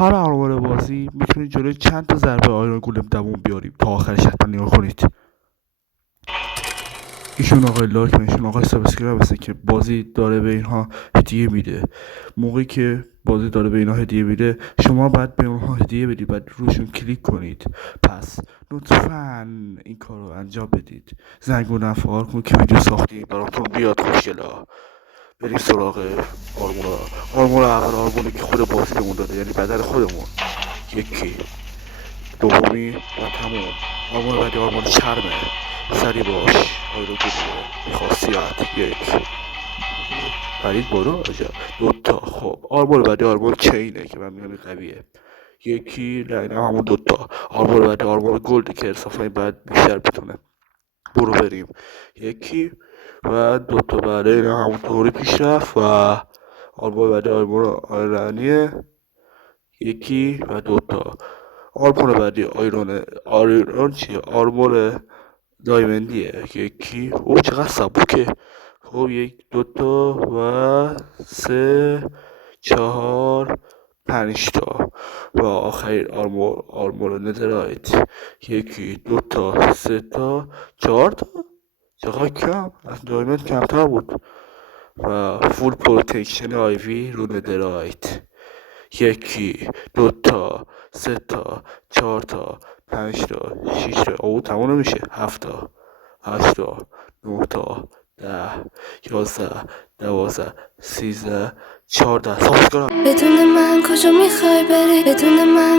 هر آرمان بازی میتونید جلوی چند تا ضربه آیرون گولم دووم بیاریم. تا آخرش حتما نگاه کنید. ایشون آقای لاک، ایشون آقای سابسکرایب هستن که بازی داره به اینها هدیه میده. موقعی که بازی داره به اینها هدیه میده، شما باید به اونها هدیه بدید، باید روشون کلیک کنید. پس لطفاً این کار رو انجام بدید. زنگونه فعال کن که ویدیو ساختیم براتون بیاد. خوشگلا بریم سراغ آرمون اول، آرمونی که خود بازی بهمون داده، یعنی بدن خودمون. یکی، دومی و تموم. آرمون بعدی آرمون چرمه. سری باش آیرون گلوله بی خاصیت. یک فرید برو آجا. دوتا. خب آرمون بعدی آرمون چینه که من میگم قویه. یکی، نه این همون دوتا. آرمون بعدی آرمون گلده که ارسافای بعد بیشتر بتونه. برو بریم. یکی و دوتا بعده این همونطوری پیش رفت. و آرمون بعدی آرمون آیرانیه. یکی و دوتا. آرمون بعدی آیرون چیه؟ آرمون دایمندیه. یکی. او چقدر سبکه. خب یک، دوتا و سه، چهار، پنجتا. و آخرین آرمور نترایت. یکی، دوتا، سه تا، چهار تا. چقدر کم، از دایمند کمتر بود. و فول پروتکشن آیوی رو نترایت. یکی، دوتا، سه تا، چهار تا، پنج تا، شیش تا. او تمام نمیشه. هفتا، هشتا، نهتا، 10، 11، 12، 13، 14. بدون من کجا میخوای بری؟ بدون من